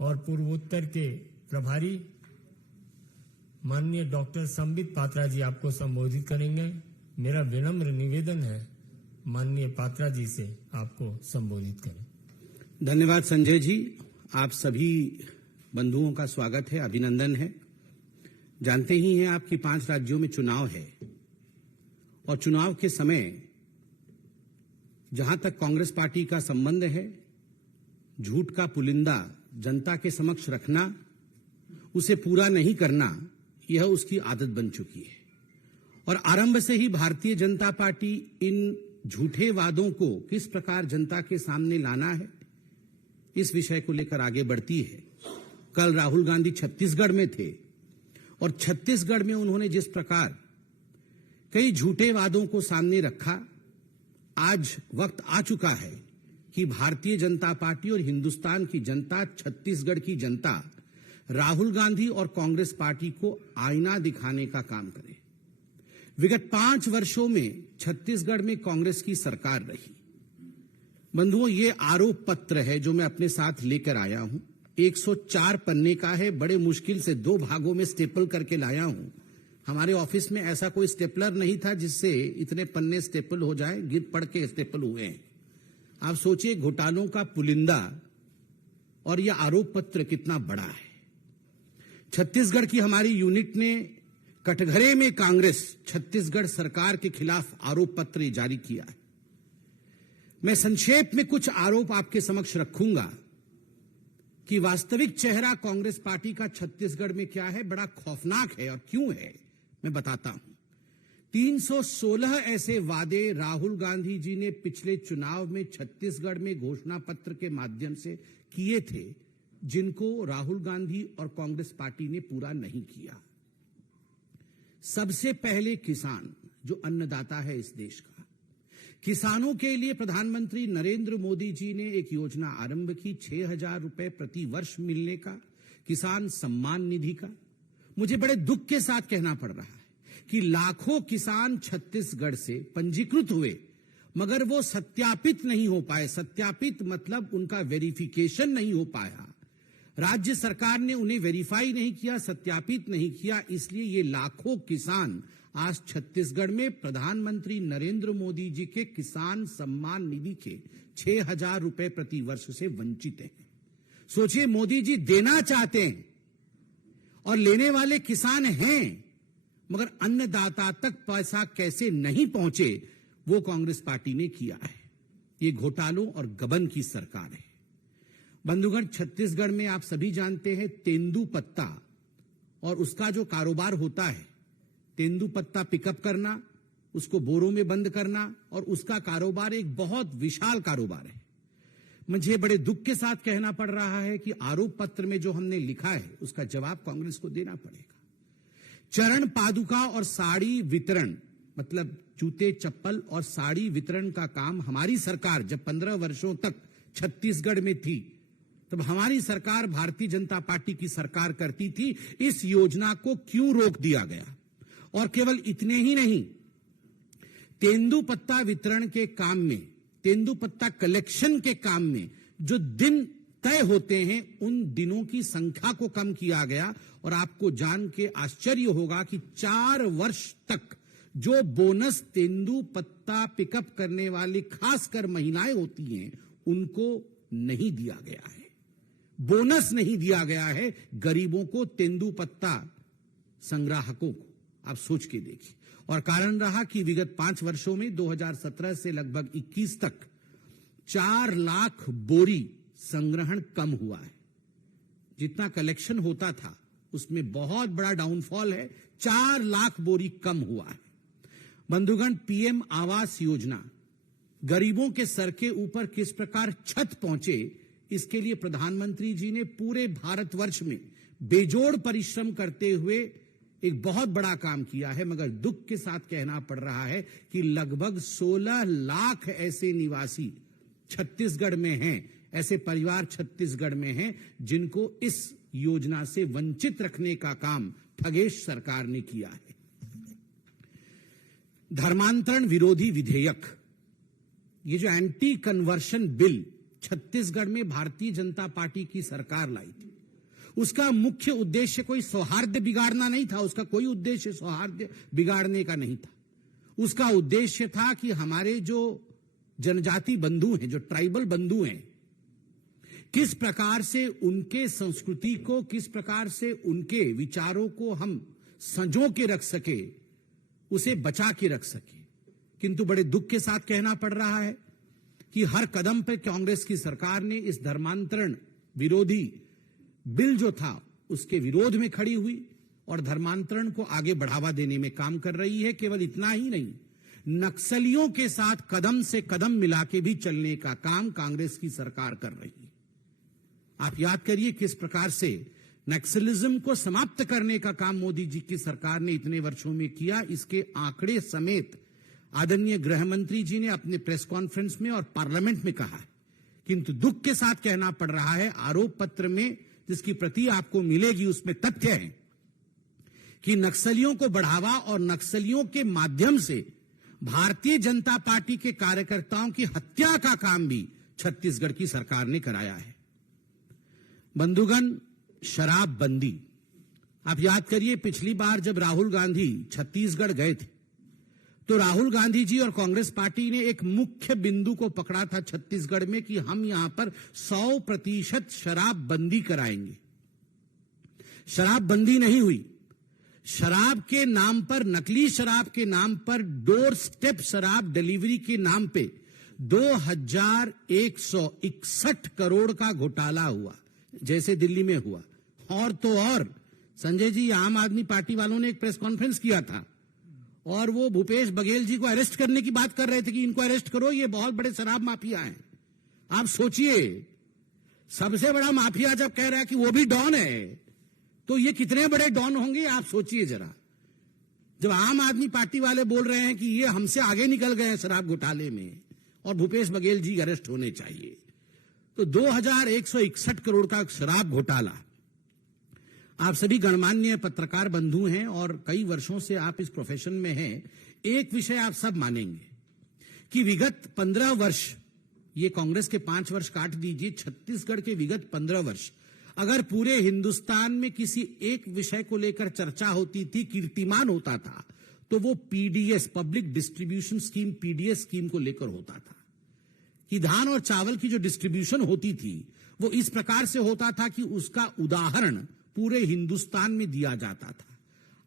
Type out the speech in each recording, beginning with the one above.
और पूर्वोत्तर के प्रभारी माननीय डॉक्टर संबित पात्रा जी आपको संबोधित करेंगे। मेरा विनम्र निवेदन है माननीय पात्रा जी से आपको संबोधित करें। धन्यवाद संजय जी। आप सभी बंधुओं का स्वागत है, अभिनंदन है। जानते ही हैं आप कि 5 राज्यों में चुनाव है और चुनाव के समय जहां तक कांग्रेस पार्टी का संबंध है, झूठ का पुलिंदा जनता के समक्ष रखना, उसे पूरा नहीं करना, यह उसकी आदत बन चुकी है। और आरंभ से ही भारतीय जनता पार्टी इन झूठे वादों को किस प्रकार जनता के सामने लाना है, इस विषय को लेकर आगे बढ़ती है। कल राहुल गांधी छत्तीसगढ़ में थे और छत्तीसगढ़ में उन्होंने जिस प्रकार कई झूठे वादों को सामने रखा, आज वक्त आ चुका है कि भारतीय जनता पार्टी और हिंदुस्तान की जनता, छत्तीसगढ़ की जनता राहुल गांधी और कांग्रेस पार्टी को आईना दिखाने का काम करे। विगत 5 वर्षों में छत्तीसगढ़ में कांग्रेस की सरकार रही। बंधुओं, ये आरोप पत्र है जो मैं अपने साथ लेकर आया हूं। 104 पन्ने का है, बड़े मुश्किल से 2 भागों में स्टेपल करके लाया हूं। हमारे ऑफिस में ऐसा कोई स्टेपलर नहीं था जिससे इतने पन्ने स्टेपल हो जाए, गिर पड़ के स्टेपल हुए हैं। आप सोचिए घोटालों का पुलिंदा और यह आरोप पत्र कितना बड़ा है। छत्तीसगढ़ की हमारी यूनिट ने कटघरे में कांग्रेस छत्तीसगढ़ सरकार के खिलाफ आरोप पत्र जारी किया है। मैं संक्षेप में कुछ आरोप आपके समक्ष रखूंगा कि वास्तविक चेहरा कांग्रेस पार्टी का छत्तीसगढ़ में क्या है, बड़ा खौफनाक है और क्यों है, मैं बताता हूं। 316 ऐसे वादे राहुल गांधी जी ने पिछले चुनाव में छत्तीसगढ़ में घोषणा पत्र के माध्यम से किए थे, जिनको राहुल गांधी और कांग्रेस पार्टी ने पूरा नहीं किया। सबसे पहले किसान, जो अन्नदाता है इस देश का, किसानों के लिए प्रधानमंत्री नरेंद्र मोदी जी ने एक योजना आरंभ की, 6,000 रुपए प्रति वर्ष मिलने का, किसान सम्मान निधि का। मुझे बड़े दुख के साथ कहना पड़ रहा है कि लाखों किसान छत्तीसगढ़ से पंजीकृत हुए, मगर वो सत्यापित नहीं हो पाए। सत्यापित मतलब उनका वेरिफिकेशन नहीं हो पाया। राज्य सरकार ने उन्हें वेरीफाई नहीं किया, सत्यापित नहीं किया। इसलिए ये लाखों किसान आज छत्तीसगढ़ में प्रधानमंत्री नरेंद्र मोदी जी के किसान सम्मान निधि के 6,000 रुपए प्रति वर्ष से वंचित हैं। सोचिए, मोदी जी देना चाहते हैं और लेने वाले किसान हैं, मगर अन्नदाता तक पैसा कैसे नहीं पहुंचे, वो कांग्रेस पार्टी ने किया है। ये घोटालों और गबन की सरकार है। बंधुगण, छत्तीसगढ़ में आप सभी जानते हैं तेंदूपत्ता और उसका जो कारोबार होता है, तेंदूपत्ता पिकअप करना, उसको बोरों में बंद करना और उसका कारोबार एक बहुत विशाल कारोबार है। मुझे बड़े दुख के साथ कहना पड़ रहा है कि आरोप पत्र में जो हमने लिखा है उसका जवाब कांग्रेस को देना पड़ेगा। चरण पादुका और साड़ी वितरण, मतलब जूते चप्पल और साड़ी वितरण का काम हमारी सरकार जब 15 वर्षों तक छत्तीसगढ़ में थी, तब हमारी सरकार भारतीय जनता पार्टी की सरकार करती थी। इस योजना को क्यों रोक दिया गया? और केवल इतने ही नहीं, तेंदूपत्ता वितरण के काम में, तेंदूपत्ता कलेक्शन के काम में जो दिन तय होते हैं, उन दिनों की संख्या को कम किया गया। और आपको जान के आश्चर्य होगा कि 4 वर्ष तक जो बोनस तेंदूपत्ता पिकअप करने वाली खासकर महिलाएं होती हैं, उनको नहीं दिया गया है। बोनस नहीं दिया गया है गरीबों को, तेंदूपत्ता संग्राहकों को। आप सोच के देखिए। और कारण रहा कि विगत 5 वर्षों में 2017 से लगभग 21 तक 4 लाख बोरी संग्रहण कम हुआ है। जितना कलेक्शन होता था उसमें बहुत बड़ा डाउनफॉल है। 4 लाख बोरी कम हुआ है। बंधुगण, पीएम आवास योजना, गरीबों के सर के ऊपर किस प्रकार छत पहुंचे, इसके लिए प्रधानमंत्री जी ने पूरे भारतवर्ष में बेजोड़ परिश्रम करते हुए एक बहुत बड़ा काम किया है। मगर दुख के साथ कहना पड़ रहा है कि लगभग 16 लाख ऐसे निवासी छत्तीसगढ़ में हैं, ऐसे परिवार छत्तीसगढ़ में हैं जिनको इस योजना से वंचित रखने का काम ठगेश सरकार ने किया है। धर्मांतरण विरोधी विधेयक, ये जो एंटी कन्वर्शन बिल छत्तीसगढ़ में भारतीय जनता पार्टी की सरकार लाई थी, उसका मुख्य उद्देश्य कोई सौहार्द बिगाड़ना नहीं था। उसका कोई उद्देश्य सौहार्द बिगाड़ने का नहीं था। उसका उद्देश्य था कि हमारे जो जनजाति बंधु हैं, जो ट्राइबल बंधु हैं, किस प्रकार से उनके संस्कृति को, किस प्रकार से उनके विचारों को हम संजो के रख सके, उसे बचा के रख सके। किंतु बड़े दुख के साथ कहना पड़ रहा है कि हर कदम पर कांग्रेस की सरकार ने इस धर्मांतरण विरोधी बिल जो था उसके विरोध में खड़ी हुई और धर्मांतरण को आगे बढ़ावा देने में काम कर रही है। केवल इतना ही नहीं, नक्सलियों के साथ कदम से कदम मिला के भी चलने का काम कांग्रेस की सरकार कर रही है। आप याद करिए किस प्रकार से नक्सलिज्म को समाप्त करने का काम मोदी जी की सरकार ने इतने वर्षों में किया। इसके आंकड़े समेत आदरणीय गृह मंत्री जी ने अपने प्रेस कॉन्फ्रेंस में और पार्लियामेंट में कहा है। किंतु दुख के साथ कहना पड़ रहा है, आरोप पत्र में जिसकी प्रति आपको मिलेगी उसमें तथ्य है कि नक्सलियों को बढ़ावा और नक्सलियों के माध्यम से भारतीय जनता पार्टी के कार्यकर्ताओं की हत्या का काम भी छत्तीसगढ़ की सरकार ने कराया है। बंधुगण, शराबबंदी, आप याद करिए पिछली बार जब राहुल गांधी छत्तीसगढ़ गए थे तो राहुल गांधी जी और कांग्रेस पार्टी ने एक मुख्य बिंदु को पकड़ा था छत्तीसगढ़ में कि हम यहां पर 100% शराबबंदी कराएंगे। शराबबंदी नहीं हुई। शराब के नाम पर, नकली शराब के नाम पर, डोर स्टेप शराब डिलीवरी के नाम पे 2161 करोड़ का घोटाला हुआ, जैसे दिल्ली में हुआ। और तो और संजय जी, आम आदमी पार्टी वालों ने एक प्रेस कॉन्फ्रेंस किया था और वो भूपेश बघेल जी को अरेस्ट करने की बात कर रहे थे कि इनको अरेस्ट करो, ये बहुत बड़े शराब माफिया हैं। आप सोचिए, सबसे बड़ा माफिया जब कह रहा है कि वो भी डॉन है, तो ये कितने बड़े डॉन होंगे आप सोचिए जरा। जब आम आदमी पार्टी वाले बोल रहे हैं कि ये हमसे आगे निकल गए हैं शराब घोटाले में और भूपेश बघेल जी अरेस्ट होने चाहिए, तो 2161 करोड़ का शराब घोटाला। आप सभी गणमान्य पत्रकार बंधु हैं और कई वर्षों से आप इस प्रोफेशन में हैं। एक विषय आप सब मानेंगे कि विगत 15 वर्ष, ये कांग्रेस के 5 वर्ष काट दीजिए, छत्तीसगढ़ के विगत 15 वर्ष अगर पूरे हिंदुस्तान में किसी एक विषय को लेकर चर्चा होती थी, कीर्तिमान होता था, तो वो PDS, public distribution scheme, PDS scheme को लेकर होता था कि धान और चावल की जो डिस्ट्रीब्यूशन होती थी वो इस प्रकार से होता था कि उसका उदाहरण पूरे हिंदुस्तान में दिया जाता था।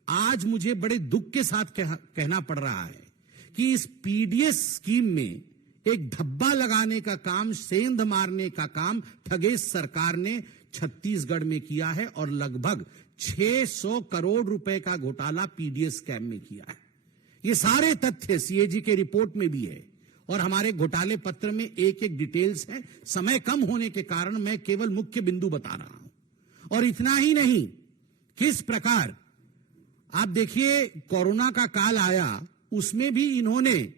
आज मुझे बड़े दुख के साथ कहना पड़ रहा है कि इस पीडीएस स्कीम में एक धब्बा लगाने का काम, सेंध मारने का काम ठगेश सरकार ने छत्तीसगढ़ में किया है और लगभग 600 करोड़ रुपए का घोटाला पीडीएस स्कैम में किया है। ये सारे तथ्य सीएजी के रिपोर्ट में भी है और हमारे घोटाले पत्र में एक एक डिटेल्स है। समय कम होने के कारण मैं केवल मुख्य बिंदु बता रहा हूं। और इतना ही नहीं, किस प्रकार आप देखिए कोरोना का काल आया, उसमें भी इन्होंने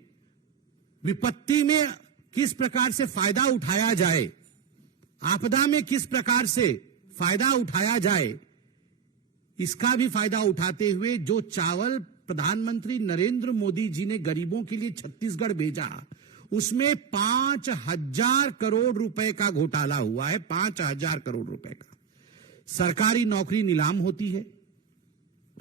विपत्ति में किस प्रकार से फायदा उठाया जाए, आपदा में किस प्रकार से फायदा उठाया जाए, इसका भी फायदा उठाते हुए जो चावल प्रधानमंत्री नरेंद्र मोदी जी ने गरीबों के लिए छत्तीसगढ़ भेजा, उसमें 5000 करोड़ रुपए का घोटाला हुआ है। 5000 करोड़ रुपए का। सरकारी नौकरी नीलाम होती है।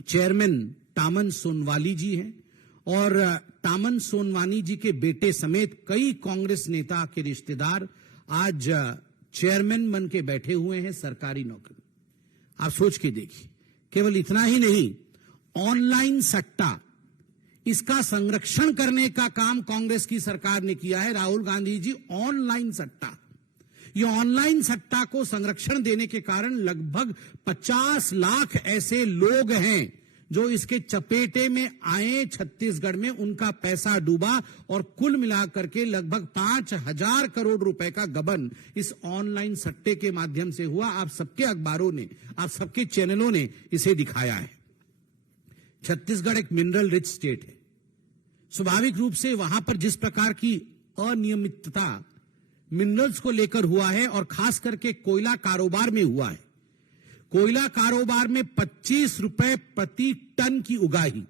चेयरमैन टामन सोनवानी जी हैं और टामन सोनवानी जी के बेटे समेत कई कांग्रेस नेता के रिश्तेदार आज चेयरमैन बन के बैठे हुए हैं सरकारी नौकरी। आप सोच के देखिए। केवल इतना ही नहीं, ऑनलाइन सट्टा, इसका संरक्षण करने का काम कांग्रेस की सरकार ने किया है। राहुल गांधी जी, ऑनलाइन सट्टा, ये ऑनलाइन सट्टा को संरक्षण देने के कारण लगभग 50 लाख ऐसे लोग हैं जो इसके चपेटे में आए छत्तीसगढ़ में, उनका पैसा डूबा और कुल मिलाकर के लगभग 5000 करोड़ रुपए का गबन इस ऑनलाइन सट्टे के माध्यम से हुआ। आप सबके अखबारों ने, आप सबके चैनलों ने इसे दिखाया है। छत्तीसगढ़ एक मिनरल रिच स्टेट है। स्वाभाविक रूप से वहां पर जिस प्रकार की अनियमितता मिनरल्स को लेकर हुआ है और खास करके कोयला कारोबार में हुआ है, कोयला कारोबार में 25 रुपए प्रति टन की उगाही,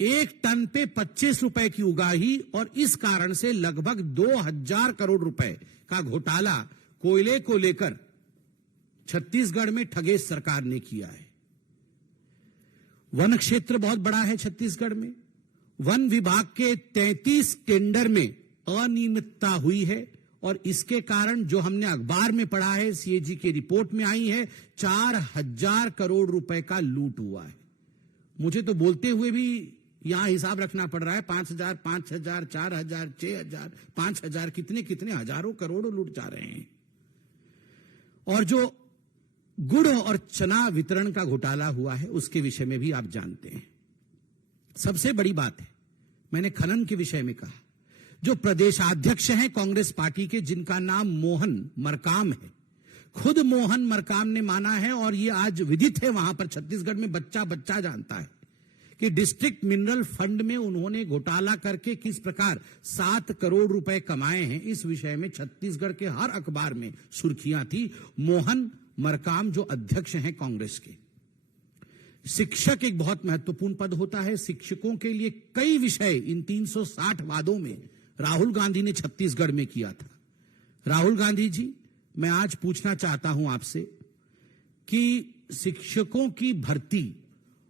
एक टन पे 25 रुपए की उगाही और इस कारण से लगभग 2000 करोड़ रुपए का घोटाला कोयले को लेकर छत्तीसगढ़ में ठगेश सरकार ने किया है। वन क्षेत्र बहुत बड़ा है छत्तीसगढ़ में। वन विभाग के 33 टेंडर में अनियमितता हुई है और इसके कारण जो हमने अखबार में पढ़ा है, सीएजी की रिपोर्ट में आई है, 4000 करोड़ रुपए का लूट हुआ है। मुझे तो बोलते हुए भी यहां हिसाब रखना पड़ रहा है। 5000, 5000, 4000, 6000, 5000, कितने कितने हजारों करोड़ लूट जा रहे हैं। और जो गुड़ और चना वितरण का घोटाला हुआ है उसके विषय में भी आप जानते हैं। सबसे बड़ी बात है, मैंने खनन के विषय में कहा, जो प्रदेशाध्यक्ष हैं कांग्रेस पार्टी के, जिनका नाम मोहन मरकाम है, खुद मोहन मरकाम ने माना है और ये आज विदित है वहां पर छत्तीसगढ़ में, बच्चा बच्चा जानता है कि डिस्ट्रिक्ट मिनरल फंड में उन्होंने घोटाला करके किस प्रकार 7 करोड़ रुपए कमाए हैं। इस विषय में छत्तीसगढ़ के हर अखबार में सुर्खियां थी। मोहन मरकाम जो अध्यक्ष हैं कांग्रेस के। शिक्षक एक बहुत महत्वपूर्ण पद होता है। शिक्षकों के लिए कई विषय इन 360 वादों में राहुल गांधी ने छत्तीसगढ़ में किया था। राहुल गांधी जी, मैं आज पूछना चाहता हूं आपसे कि शिक्षकों की भर्ती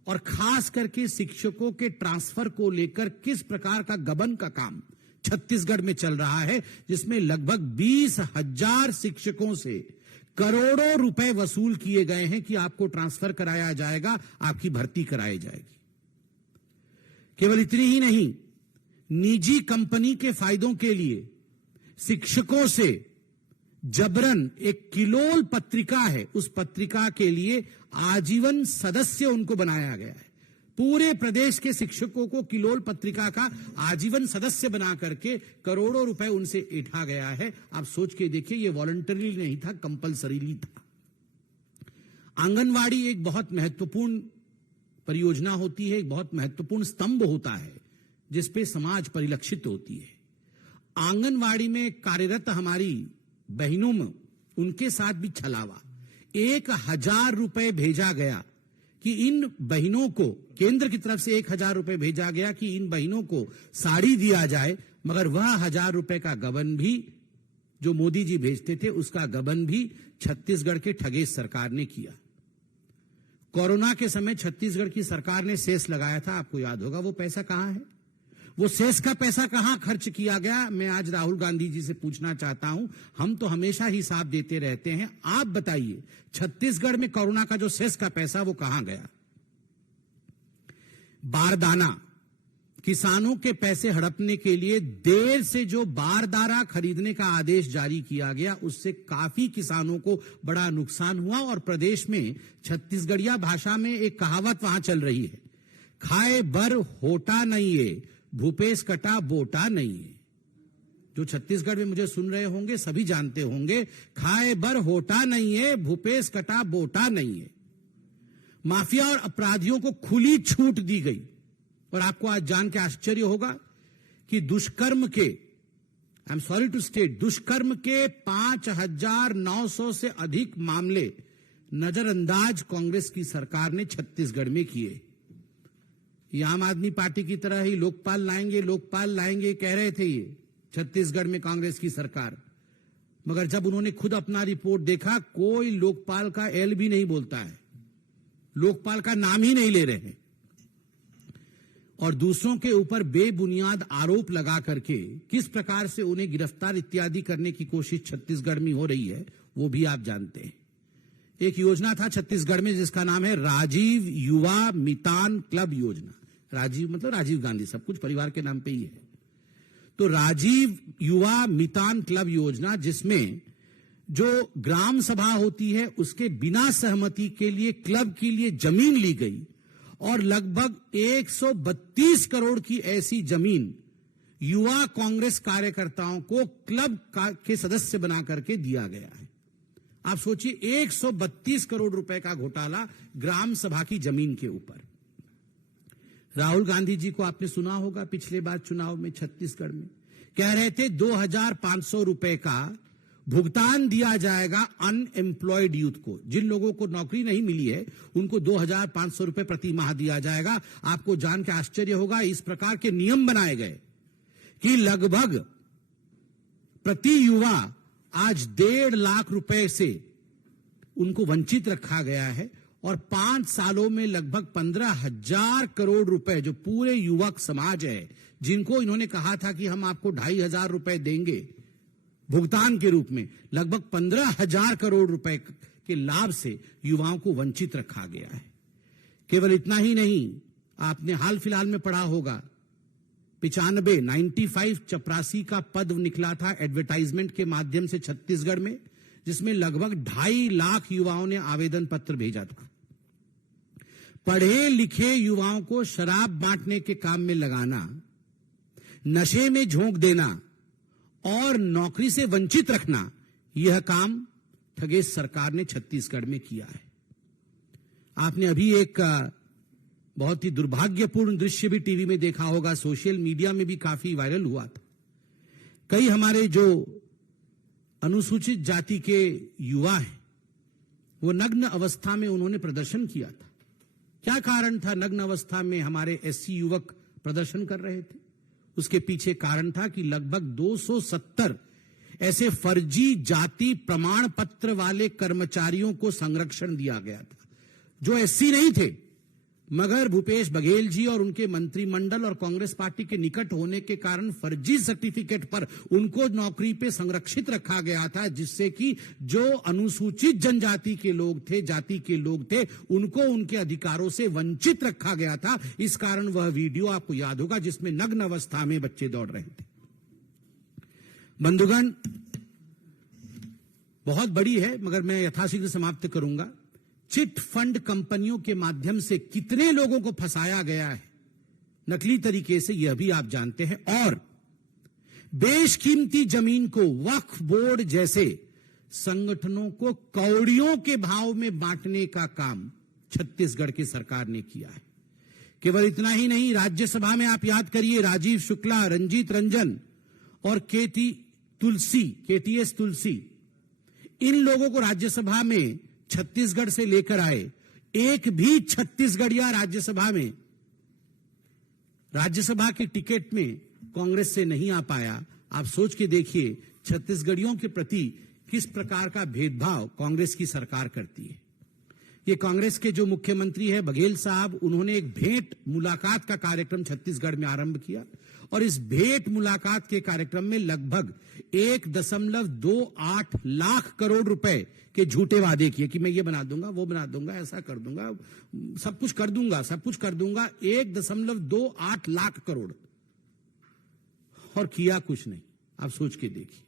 और खास करके शिक्षकों के ट्रांसफर को लेकर किस प्रकार का गबन का काम छत्तीसगढ़ में चल रहा है, जिसमें लगभग 20,000 शिक्षकों से करोड़ों रुपए वसूल किए गए हैं कि आपको ट्रांसफर कराया जाएगा, आपकी भर्ती कराई जाएगी। केवल इतनी ही नहीं, निजी कंपनी के फायदों के लिए शिक्षकों से जबरन एक किलोल पत्रिका है, उस पत्रिका के लिए आजीवन सदस्य उनको बनाया गया है। पूरे प्रदेश के शिक्षकों को किलोल पत्रिका का आजीवन सदस्य बना करके करोड़ों रुपए उनसे ऐंठा गया है। आप सोच के देखिए, यह वॉलंटरी नहीं था, कंपलसरीली था। आंगनवाड़ी एक बहुत महत्वपूर्ण परियोजना होती है, एक बहुत महत्वपूर्ण स्तंभ होता है जिसपे समाज परिलक्षित होती है। आंगनवाड़ी में कार्यरत हमारी बहनों में उनके साथ भी छलावा। 1000 रुपए भेजा गया कि इन बहनों को, केंद्र की तरफ से 1000 रुपए भेजा गया कि इन बहनों को साड़ी दिया जाए, मगर वह 1000 रुपए का गबन भी जो मोदी जी भेजते थे, उसका गबन भी छत्तीसगढ़ के ठगेश सरकार ने किया। कोरोना के समय छत्तीसगढ़ की सरकार ने सेस लगाया था, आपको याद होगा। वो पैसा कहां है? वो सेस का पैसा कहां खर्च किया गया? मैं आज राहुल गांधी जी से पूछना चाहता हूं। हम तो हमेशा हिसाब देते रहते हैं, आप बताइए छत्तीसगढ़ में कोरोना का जो सेस का पैसा वो कहां गया? बारदाना, किसानों के पैसे हड़पने के लिए देर से जो बारदाना खरीदने का आदेश जारी किया गया, उससे काफी किसानों को बड़ा नुकसान हुआ। और प्रदेश में छत्तीसगढ़िया भाषा में एक कहावत वहां चल रही है, खाए बर होटा नहीं है, भूपेश कटा बोटा नहीं है। जो छत्तीसगढ़ में मुझे सुन रहे होंगे सभी जानते होंगे, खाए बर होटा नहीं है, भूपेश कटा बोटा नहीं है। माफिया और अपराधियों को खुली छूट दी गई। और आपको आज जान के आश्चर्य होगा कि दुष्कर्म के, I am sorry to state, दुष्कर्म के 5900 से अधिक मामले नजरअंदाज कांग्रेस की सरकार ने छत्तीसगढ़ में किए। ये आम आदमी पार्टी की तरह ही लोकपाल लाएंगे कह रहे थे ये छत्तीसगढ़ में कांग्रेस की सरकार, मगर जब उन्होंने खुद अपना रिपोर्ट देखा, कोई लोकपाल का एल भी नहीं बोलता है, लोकपाल का नाम ही नहीं ले रहे हैं। और दूसरों के ऊपर बेबुनियाद आरोप लगा करके किस प्रकार से उन्हें गिरफ्तार इत्यादि करने की कोशिश छत्तीसगढ़ में हो रही है, वो भी आप जानते हैं। एक योजना था छत्तीसगढ़ में जिसका नाम है राजीव युवा मितान क्लब योजना। राजीव मतलब राजीव गांधी, सब कुछ परिवार के नाम पे ही है। तो राजीव युवा मितान क्लब योजना, जिसमें जो ग्राम सभा होती है उसके बिना सहमति के लिए क्लब के लिए जमीन ली गई और लगभग 132 करोड़ की ऐसी जमीन युवा कांग्रेस कार्यकर्ताओं को क्लब के सदस्य बना करके दिया गया है। आप सोचिए, 132 करोड़ रुपए का घोटाला ग्राम सभा की जमीन के ऊपर। राहुल गांधी जी को आपने सुना होगा पिछले बार चुनाव में छत्तीसगढ़ में कह रहे थे 2500 रुपए का भुगतान दिया जाएगा अनएम्प्लॉयड यूथ को। जिन लोगों को नौकरी नहीं मिली है उनको 2,500 रुपए प्रति माह दिया जाएगा। आपको जान के आश्चर्य होगा, इस प्रकार के नियम बनाए गए कि लगभग प्रति युवा आज 1.5 लाख रुपए से उनको वंचित रखा गया है और 5 सालों में लगभग 15,000 करोड़ रुपए जो पूरे युवक समाज है, जिनको इन्होंने कहा था कि हम आपको 2,500 रुपए देंगे भुगतान के रूप में, लगभग 15,000 करोड़ रुपए के लाभ से युवाओं को वंचित रखा गया है। केवल इतना ही नहीं, आपने हाल फिलहाल में पढ़ा होगा 95 चपरासी का पद निकला था एडवर्टाइजमेंट के माध्यम से छत्तीसगढ़ में, जिसमें लगभग 2.5 लाख युवाओं ने आवेदन पत्र भेजा था। पढ़े लिखे युवाओं को शराब बांटने के काम में लगाना, नशे में झोंक देना और नौकरी से वंचित रखना, यह काम ठगेश सरकार ने छत्तीसगढ़ में किया है। आपने अभी एक बहुत ही दुर्भाग्यपूर्ण दृश्य भी टीवी में देखा होगा, सोशल मीडिया में भी काफी वायरल हुआ था। कई हमारे जो अनुसूचित जाति के युवा हैं, वो नग्न अवस्था में उन्होंने प्रदर्शन किया था। क्या कारण था नग्न अवस्था में हमारे एससी युवक प्रदर्शन कर रहे थे? उसके पीछे कारण था कि लगभग 270 ऐसे फर्जी जाति प्रमाण पत्र वाले कर्मचारियों को संरक्षण दिया गया था, जो एससी नहीं थे, मगर भूपेश बघेल जी और उनके मंत्रिमंडल और कांग्रेस पार्टी के निकट होने के कारण फर्जी सर्टिफिकेट पर उनको नौकरी पे संरक्षित रखा गया था, जिससे कि जो अनुसूचित जनजाति के लोग थे, जाति के लोग थे, उनको उनके अधिकारों से वंचित रखा गया था। इस कारण वह वीडियो आपको याद होगा जिसमें नग्न अवस्था में बच्चे दौड़ रहे थे। बंधुगण, बहुत बड़ी है मगर मैं यथाशीघ्र समाप्त करूंगा। चिट फंड कंपनियों के माध्यम से कितने लोगों को फंसाया गया है नकली तरीके से, यह भी आप जानते हैं। और बेशकीमती जमीन को वक्फ बोर्ड जैसे संगठनों को कौड़ियों के भाव में बांटने का काम छत्तीसगढ़ की सरकार ने किया है। केवल इतना ही नहीं, राज्यसभा में आप याद करिए, राजीव शुक्ला, रंजीत रंजन और केटीएस तुलसी, इन लोगों को राज्यसभा में छत्तीसगढ़ से लेकर आए। एक भी छत्तीसगढ़िया राज्यसभा के टिकट में कांग्रेस से नहीं आ पाया। आप सोच के देखिए छत्तीसगढ़ियों के प्रति किस प्रकार का भेदभाव कांग्रेस की सरकार करती है। ये कांग्रेस के जो मुख्यमंत्री है बघेल साहब, उन्होंने एक भेंट मुलाकात का कार्यक्रम छत्तीसगढ़ में आरंभ किया और इस भेंट मुलाकात के कार्यक्रम में लगभग 1.28 लाख करोड़ रुपए के झूठे वादे किए कि मैं ये बना दूंगा, वो बना दूंगा, ऐसा कर दूंगा, सब कुछ कर दूंगा। 1.28 लाख करोड़ और किया कुछ नहीं। आप सोच के देखिए।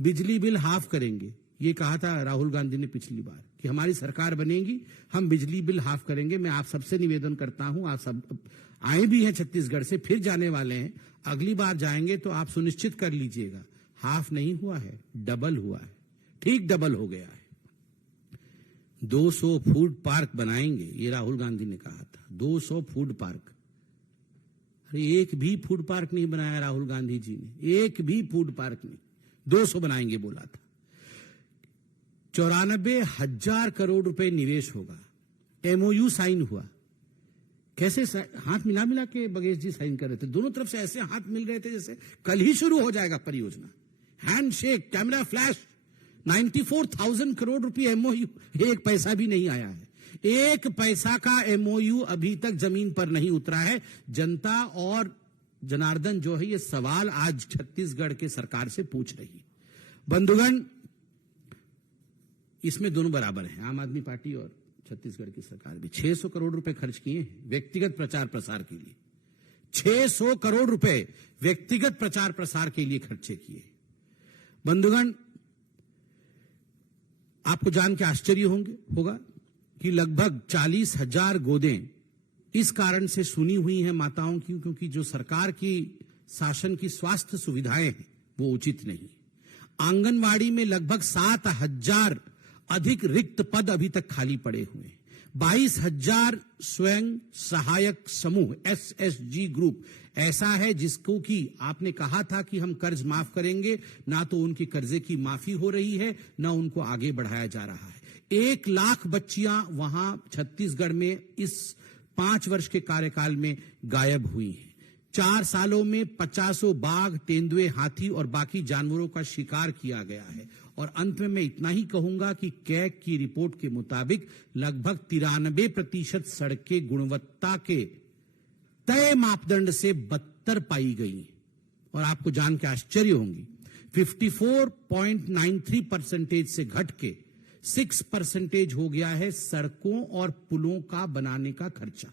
बिजली बिल हाफ करेंगे, ये कहा था राहुल गांधी ने पिछली बार कि हमारी सरकार बनेगी, हम बिजली बिल हाफ करेंगे। मैं आप सबसे निवेदन करता हूं, आप सब आए भी हैं छत्तीसगढ़ से, फिर जाने वाले हैं, अगली बार जाएंगे तो आप सुनिश्चित कर लीजिएगा, हाफ नहीं हुआ है, डबल हुआ है, ठीक डबल हो गया है। 200 फूड पार्क बनाएंगे, ये राहुल गांधी ने कहा था, 200 फूड पार्क। अरे एक भी फूड पार्क नहीं बनाया राहुल गांधी जी ने, एक भी फूड पार्क नहीं, 200 बनाएंगे बोला था। 94,000 करोड़ रुपए निवेश होगा, एमओयू साइन हुआ। कैसे हाथ मिला के बघेल जी साइन कर रहे थे, दोनों तरफ से ऐसे हाथ मिल रहे थे जैसे कल ही शुरू हो जाएगा परियोजना। हैंडशेक, कैमरा फ्लैश, 94,000 करोड़ रुपए एमओयू, एक पैसा भी नहीं आया है। एक पैसा का एमओयू अभी तक जमीन पर नहीं उतरा है। जनता और जनार्दन जो है ये सवाल आज छत्तीसगढ़ के सरकार से पूछ रही है। बंधुगण, इसमें दोनों बराबर हैं, आम आदमी पार्टी और छत्तीसगढ़ की सरकार भी 600 करोड़ रुपए खर्च किए हैं व्यक्तिगत प्रचार प्रसार के लिए। 600 करोड़ रुपए व्यक्तिगत प्रचार प्रसार के लिए खर्चे किए। बंधुगण, आपको जान के आश्चर्य होगा कि लगभग 40,000 गोदें इस कारण से सुनी हुई हैं माताओं की, क्योंकि जो सरकार की शासन की स्वास्थ्य सुविधाएं हैं वो उचित नहीं। आंगनवाड़ी में लगभग 7,000 अधिक रिक्त पद अभी तक खाली पड़े हुए हैं। 22,000 स्वयं सहायक समूह SSG ग्रुप ऐसा है जिसको कि आपने कहा था कि हम कर्ज माफ करेंगे, ना तो उनकी कर्जे की माफी हो रही है, ना उनको आगे बढ़ाया जा रहा है। 1 लाख बच्चियां वहां छत्तीसगढ़ में इस 5 वर्ष के कार्यकाल में गायब हुई हैं। 4 सालों में 50 बाघ, तेंदुए, हाथी और बाकी जानवरों का शिकार किया गया है। और अंत में मैं इतना ही कहूंगा कि कैग की रिपोर्ट के मुताबिक लगभग 93% सड़कें गुणवत्ता के तय मापदंड से बदतर पाई गई। और आपको जान के आश्चर्य होंगी, 54.93% से घट के 6% हो गया है सड़कों और पुलों का बनाने का खर्चा।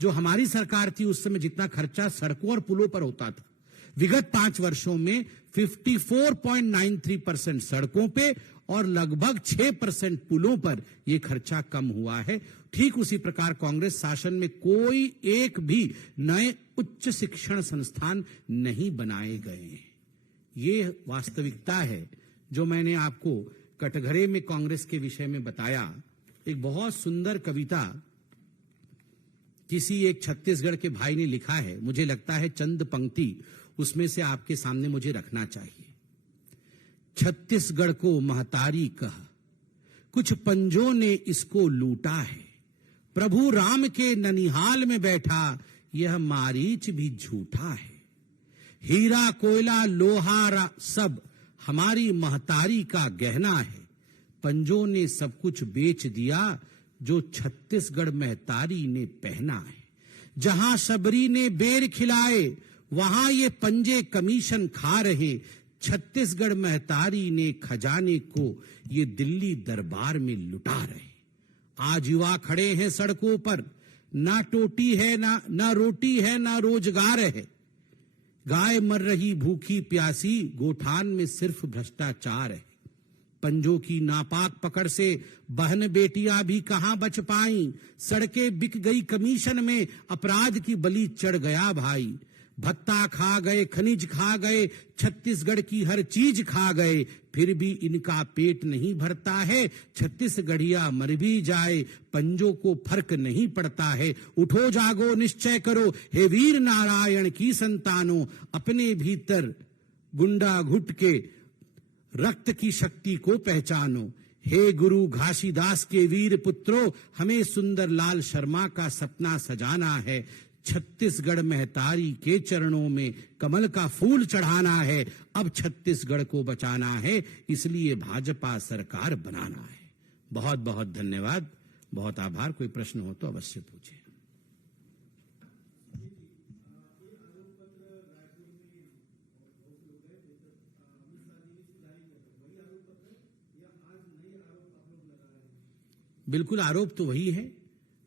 जो हमारी सरकार थी उस समय जितना खर्चा सड़कों और पुलों पर होता था, विगत 5 वर्षों में 54.93% सड़कों पे और लगभग 6% पुलों पर यह खर्चा कम हुआ है। ठीक उसी प्रकार कांग्रेस शासन में कोई एक भी नए उच्च शिक्षण संस्थान नहीं बनाए गए। ये वास्तविकता है जो मैंने आपको कटघरे में कांग्रेस के विषय में बताया। एक बहुत सुंदर कविता किसी एक छत्तीसगढ़ के भाई ने लिखा है, मुझे लगता है चंद पंक्ति उसमें से आपके सामने मुझे रखना चाहिए। छत्तीसगढ़ को महतारी कह, कुछ पंजों ने इसको लूटा है। प्रभु राम के ननिहाल में बैठा, यह मारीच भी झूठा है। हीरा कोयला लोहा सब हमारी महतारी का गहना है। पंजों ने सब कुछ बेच दिया जो छत्तीसगढ़ महतारी ने पहना है। जहां सबरी ने बेर खिलाए वहां ये पंजे कमीशन खा रहे। छत्तीसगढ़ महतारी ने खजाने को ये दिल्ली दरबार में लुटा रहे। आज युवा खड़े हैं सड़कों पर, ना टोटी है ना रोटी है ना रोजगार है। गाय मर रही भूखी प्यासी, गोठान में सिर्फ भ्रष्टाचार है। पंजों की नापाक पकड़ से बहन बेटियां भी कहां बच पाई। सड़कें बिक गई कमीशन में, अपराध की बलि चढ़ गया भाई। भत्ता खा गए, खनिज खा गए, छत्तीसगढ़ की हर चीज खा गए, फिर भी इनका पेट नहीं भरता है। छत्तीसगढ़िया मर भी जाए, पंजों को फर्क नहीं पड़ता है। उठो जागो निश्चय करो, हे वीर नारायण की संतानों, अपने भीतर गुंडा घुट के रक्त की शक्ति को पहचानो। हे गुरु घासीदास के वीर पुत्रों, हमें सुंदर लाल शर्मा का सपना सजाना है। छत्तीसगढ़ महतारी के चरणों में कमल का फूल चढ़ाना है। अब छत्तीसगढ़ को बचाना है, इसलिए भाजपा सरकार बनाना है। बहुत बहुत धन्यवाद, बहुत आभार। कोई प्रश्न हो तो अवश्य पूछें। बिल्कुल, आरोप तो वही है,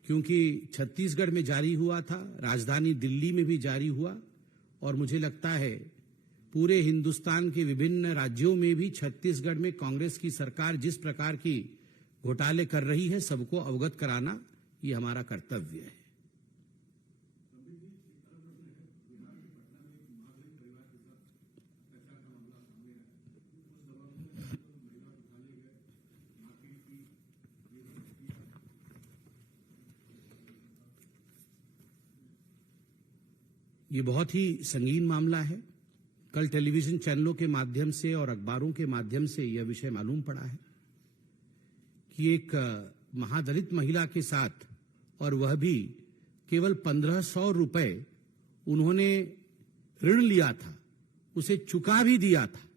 क्योंकि छत्तीसगढ़ में जारी हुआ था, राजधानी दिल्ली में भी जारी हुआ, और मुझे लगता है पूरे हिंदुस्तान के विभिन्न राज्यों में भी छत्तीसगढ़ में कांग्रेस की सरकार जिस प्रकार की घोटाले कर रही है, सबको अवगत कराना ये हमारा कर्तव्य है। ये बहुत ही संगीन मामला है। कल टेलीविजन चैनलों के माध्यम से और अखबारों के माध्यम से यह विषय मालूम पड़ा है कि एक महादलित महिला के साथ, और वह भी केवल 1500 रुपए उन्होंने ऋण लिया था, उसे चुका भी दिया था,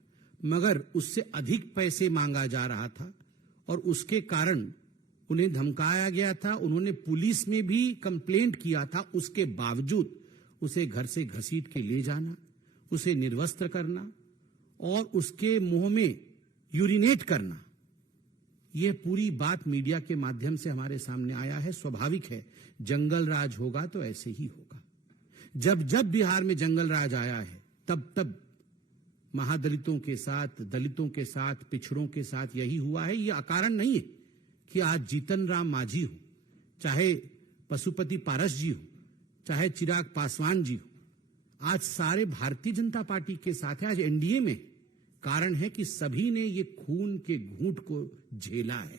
मगर उससे अधिक पैसे मांगा जा रहा था और उसके कारण उन्हें धमकाया गया था। उन्होंने पुलिस में भी कंप्लेंट किया था, उसके बावजूद उसे घर से घसीट के ले जाना, उसे निर्वस्त्र करना और उसके मुंह में यूरिनेट करना, यह पूरी बात मीडिया के माध्यम से हमारे सामने आया है। स्वाभाविक है, जंगल राज होगा तो ऐसे ही होगा। जब जब बिहार में जंगल राज आया है, तब तब महादलितों के साथ, दलितों के साथ, पिछड़ों के साथ यही हुआ है। यह अकारण नहीं है कि आज जीतन राम मांझी हो, चाहे पशुपति पारस जी हो, चाहे चिराग पासवान जी हो, आज सारे भारतीय जनता पार्टी के साथ है, आज एनडीए में। कारण है कि सभी ने ये खून के घूंट को झेला है।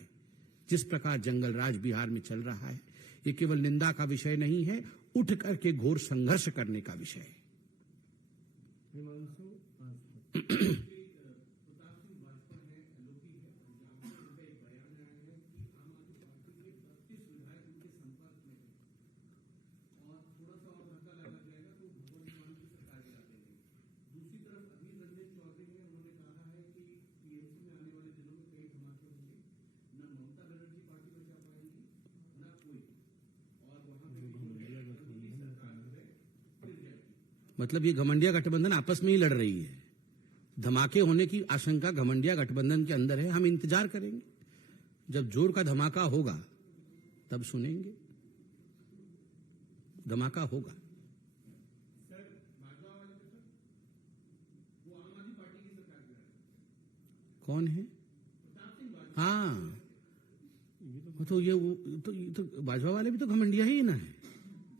जिस प्रकार जंगल राज बिहार में चल रहा है, ये केवल निंदा का विषय नहीं है, उठ करके घोर संघर्ष करने का विषय है। मतलब ये घमंडिया गठबंधन आपस में ही लड़ रही है। धमाके होने की आशंका घमंडिया गठबंधन के अंदर है। हम इंतजार करेंगे, जब जोर का धमाका होगा तब सुनेंगे। धमाका होगा। कौन है? हाँ, तो भाजपा वाले भी तो घमंडिया ही ना है।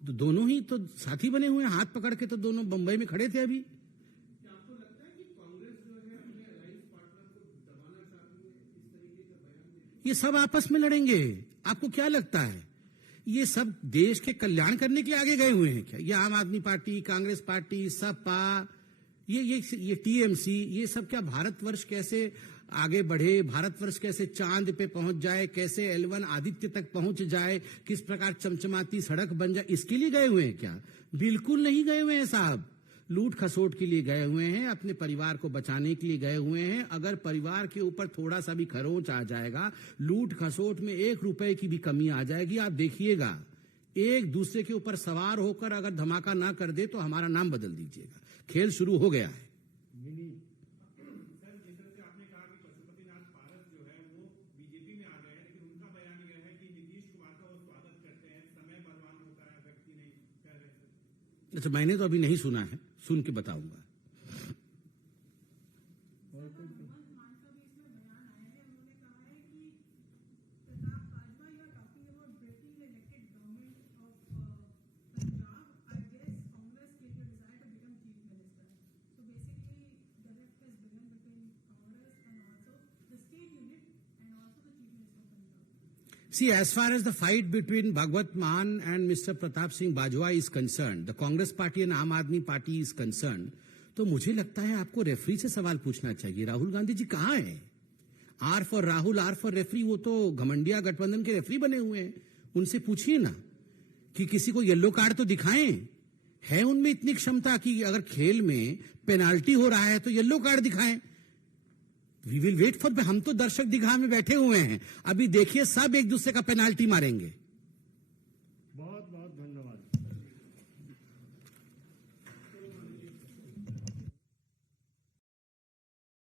तो दोनों ही तो साथी बने हुए हैं, हाथ पकड़ के तो दोनों बंबई में खड़े थे अभी। क्या आपको लगता है कि कांग्रेस जो है अपने अलायंस पार्टनर को दबाना चाहती है, इस तरीके का बयान? ये सब आपस में लड़ेंगे। आपको क्या लगता है ये सब देश के कल्याण करने के लिए आगे गए हुए हैं क्या? ये आम आदमी पार्टी, कांग्रेस पार्टी, सपा, ये टीएमसी, ये सब क्या भारतवर्ष कैसे आगे बढ़े, भारतवर्ष कैसे चांद पे पहुंच जाए, कैसे L1 आदित्य तक पहुंच जाए, किस प्रकार चमचमाती सड़क बन जाए, इसके लिए गए हुए हैं क्या? बिल्कुल नहीं गए हुए हैं साहब। लूट खसोट के लिए गए हुए हैं, अपने परिवार को बचाने के लिए गए हुए हैं। अगर परिवार के ऊपर थोड़ा सा भी खरोंच आ जाएगा, लूट खसोट में 1 रुपए की भी कमी आ जाएगी, आप देखिएगा। एक दूसरे के ऊपर सवार होकर अगर धमाका ना कर दे तो हमारा नाम बदल दीजिएगा। खेल शुरू हो गया है। अच्छा, मैंने तो अभी नहीं सुना है, सुन के बताऊंगा। See, as far as the fight between Bhagwat Mann and Mr. Pratap Singh Bajwa is concerned, the Congress Party and Aam Aadmi Party is concerned, तो मुझे लगता है आपको रेफरी से सवाल पूछना चाहिए। राहुल गांधी जी कहाँ हैं? R for Rahul, R for referee, वो तो घमंडिया गठबंधन के रेफरी बने हुए हैं। उनसे पूछिए ना कि किसी को येलो कार्ड तो दिखाएं। है उनमें इतनी क्षमता कि अगर खेल में पेनाल्टी हो रहा है तो येलो कार्ड दिखाएं। वी विल वेट फॉर, हम तो दर्शक दीर्घा में बैठे हुए हैं, अभी देखिए सब एक दूसरे का पेनाल्टी मारेंगे।